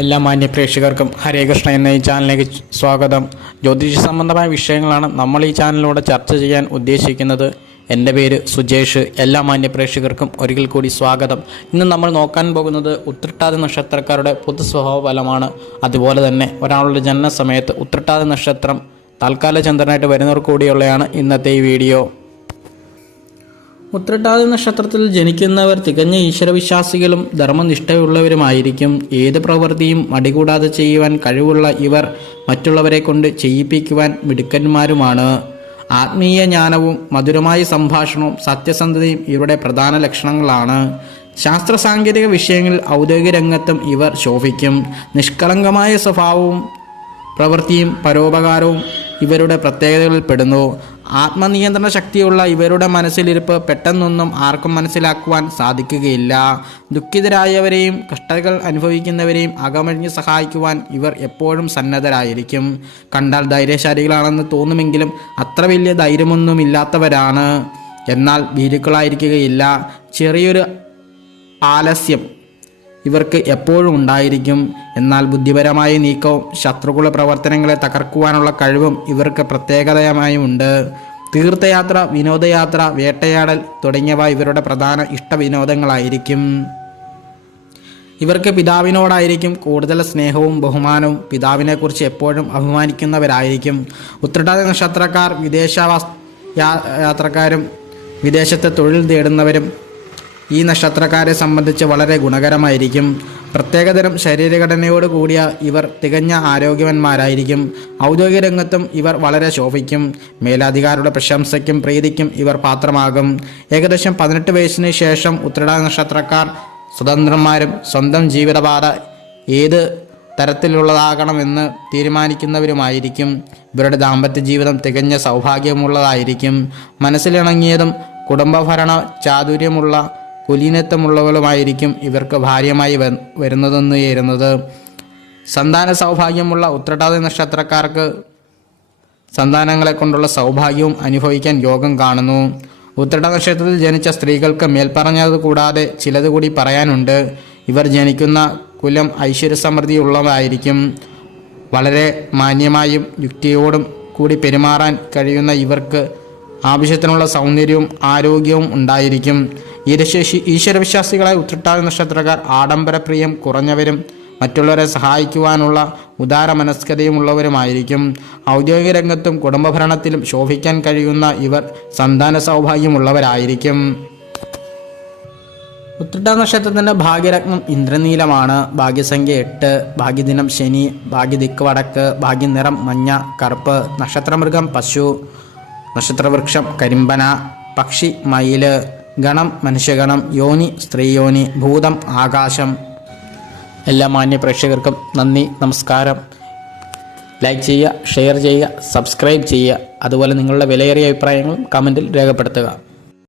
എല്ലാ മാന്യ പ്രേക്ഷകർക്കും ഹരേ കൃഷ്ണ എന്ന ഈ ചാനലിലേക്ക് സ്വാഗതം. ജ്യോതിഷ സംബന്ധമായ വിഷയങ്ങളാണ് നമ്മൾ ഈ ചാനലിലൂടെ ചർച്ച ചെയ്യാൻ ഉദ്ദേശിക്കുന്നത്. എന്റെ പേര് സുജേഷ്. എല്ലാ മാന്യ പ്രേക്ഷകർക്കും ഒരിക്കൽ കൂടി സ്വാഗതം. ഇന്ന് നമ്മൾ നോക്കാൻ പോകുന്നത് ഉത്രട്ടാതി നക്ഷത്രക്കാരുടെ പൊതു സ്വഭാവ ഫലമാണ്. അതുപോലെ തന്നെ ഒരാളുടെ ജനന സമയത്ത് ഉത്രട്ടാതി നക്ഷത്രം തൽക്കാല ചന്ദ്രനായിട്ട് വരുന്നവർ കൂടിയുള്ളതാണ് ഇന്നത്തെ ഈ വീഡിയോ. ഉത്രട്ടാതി നക്ഷത്രത്തിൽ ജനിക്കുന്നവർ തികഞ്ഞ ഈശ്വരവിശ്വാസികളും ധർമ്മനിഷ്ഠയുള്ളവരുമായിരിക്കും. ഏത് പ്രവൃത്തിയും മടികൂടാതെ ചെയ്യുവാൻ കഴിവുള്ള ഇവർ മറ്റുള്ളവരെ കൊണ്ട് ചെയ്യിപ്പിക്കുവാൻ മിടുക്കന്മാരുമാണ്. ആത്മീയ ജ്ഞാനവും മധുരമായ സംഭാഷണവും സത്യസന്ധതയും ഇവരുടെ പ്രധാന ലക്ഷണങ്ങളാണ്. ശാസ്ത്ര സാങ്കേതിക വിഷയങ്ങളിൽ ഔദ്യോഗിക രംഗത്തും ഇവർ ശോഭിക്കും. നിഷ്കളങ്കമായ സ്വഭാവവും പ്രവൃത്തിയും പരോപകാരവും ഇവരുടെ പ്രത്യേകതകളിൽ പെടുന്നു ആത്മനിയന്ത്രണ ശക്തിയുള്ള ഇവരുടെ മനസ്സിലിരിപ്പ് പെട്ടെന്നൊന്നും ആർക്കും മനസ്സിലാക്കുവാൻ സാധിക്കുകയില്ല. ദുഃഖിതരായവരെയും കഷ്ടതകൾ അനുഭവിക്കുന്നവരെയും അകമഴിഞ്ഞ് സഹായിക്കുവാൻ ഇവർ എപ്പോഴും സന്നദ്ധരായിരിക്കും. കണ്ടാൽ ധൈര്യശാലികളാണെന്ന് തോന്നുമെങ്കിലും അത്ര വലിയ ധൈര്യമൊന്നുമില്ലാത്തവരാണ്. എന്നാൽ ഭീരുക്കളായിരിക്കുകയില്ല. ചെറിയൊരു ആലസ്യം ഇവർക്ക് എപ്പോഴും ഉണ്ടായിരിക്കും. എന്നാൽ ബുദ്ധിപരമായ നീക്കവും ശത്രുക്കളുടെ പ്രവർത്തനങ്ങളെ തകർക്കുവാനുള്ള കഴിവും ഇവർക്ക് പ്രത്യേകതയുമായുമുണ്ട് തീർത്ഥയാത്ര വിനോദയാത്ര വേട്ടയാടൽ തുടങ്ങിയവ ഇവരുടെ പ്രധാന ഇഷ്ടവിനോദങ്ങളായിരിക്കും. ഇവർക്ക് പിതാവിനോടായിരിക്കും കൂടുതൽ സ്നേഹവും ബഹുമാനവും. പിതാവിനെക്കുറിച്ച് എപ്പോഴും അഭിമാനിക്കുന്നവരായിരിക്കും. ഉത്രട്ടാതി നക്ഷത്രക്കാർ വിദേശ യാത്രക്കാരും വിദേശത്തെ തൊഴിൽ തേടുന്നവരും ഈ നക്ഷത്രക്കാരെ സംബന്ധിച്ച് വളരെ ഗുണകരമായിരിക്കും. പ്രത്യേകതരം ശരീരഘടനയോട് കൂടിയ ഇവർ തികഞ്ഞ ആരോഗ്യവന്മാരായിരിക്കും. ഔദ്യോഗിക രംഗത്തും ഇവർ വളരെ ശോഭിക്കും. മേലധികാരിയുടെ പ്രശംസയ്ക്കും പ്രീതിക്കും ഇവർ പാത്രമാകും. ഏകദേശം പതിനെട്ട് വയസ്സിന് ശേഷം ഉത്രട നക്ഷത്രക്കാർ സ്വതന്ത്രന്മാരും സ്വന്തം ജീവിതപാത ഏത് തരത്തിലുള്ളതാകണമെന്ന് തീരുമാനിക്കുന്നവരുമായിരിക്കും. ഇവരുടെ ദാമ്പത്യ ജീവിതം തികഞ്ഞ സൗഭാഗ്യമുള്ളതായിരിക്കും. മനസ്സിലിണങ്ങിയതും കുടുംബഭരണ ചാതുര്യമുള്ള കുലീനത്വമുള്ളവളുമായിരിക്കും ഇവർക്ക് ഭാര്യമായി വരുന്നതെന്ന് ചേരുന്നത് സന്താന സൗഭാഗ്യമുള്ള ഉത്രട്ടാതി നക്ഷത്രക്കാർക്ക് സന്താനങ്ങളെ കൊണ്ടുള്ള സൗഭാഗ്യവും അനുഭവിക്കാൻ യോഗം കാണുന്നു. ഉത്രട നക്ഷത്രത്തിൽ ജനിച്ച സ്ത്രീകൾക്ക് മേൽപ്പറഞ്ഞത് കൂടാതെ ചിലത് കൂടി പറയാനുണ്ട്. ഇവർ ജനിക്കുന്ന കുലം ഐശ്വര്യസമൃദ്ധിയുള്ളതായിരിക്കും വളരെ മാന്യമായും യുക്തിയോടും കൂടി പെരുമാറാൻ കഴിയുന്ന ഇവർക്ക് ആവശ്യത്തിനുള്ള സൗന്ദര്യവും ആരോഗ്യവും ഉണ്ടായിരിക്കും. ഈരശേഷി ഈശ്വരവിശ്വാസികളായ ഉത്രട്ടാതി നക്ഷത്രക്കാർ ആഡംബരപ്രിയം കുറഞ്ഞവരും മറ്റുള്ളവരെ സഹായിക്കുവാനുള്ള ഉദാര മനസ്കതയുമുള്ളവരുമായിരിക്കും ഔദ്യോഗിക രംഗത്തും കുടുംബഭരണത്തിലും ശോഭിക്കാൻ കഴിയുന്ന ഇവർ സന്താന സൗഭാഗ്യമുള്ളവരായിരിക്കും ഉത്രട്ട നക്ഷത്രത്തിന്റെ ഭാഗ്യരത്നം ഇന്ദ്രനീലമാണ്. ഭാഗ്യസംഖ്യ എട്ട് ഭാഗ്യദിനം ശനി ഭാഗ്യദിക്ക് വടക്ക് ഭാഗ്യനിറം മഞ്ഞ കറുപ്പ് നക്ഷത്രമൃഗം പശു നക്ഷത്രവൃക്ഷം കരിമ്പന പക്ഷി മയിൽ ഗണം മനുഷ്യഗണം യോനി സ്ത്രീയോനി ഭൂതം ആകാശം. എല്ലാ മാന്യ പ്രേക്ഷകർക്കും നന്ദി നമസ്കാരം. ലൈക്ക് ചെയ്യുക ഷെയർ ചെയ്യുക സബ്സ്ക്രൈബ് ചെയ്യുക. അതുപോലെ നിങ്ങളുടെ വിലയേറിയ അഭിപ്രായങ്ങളും കമന്റിൽ രേഖപ്പെടുത്തുക.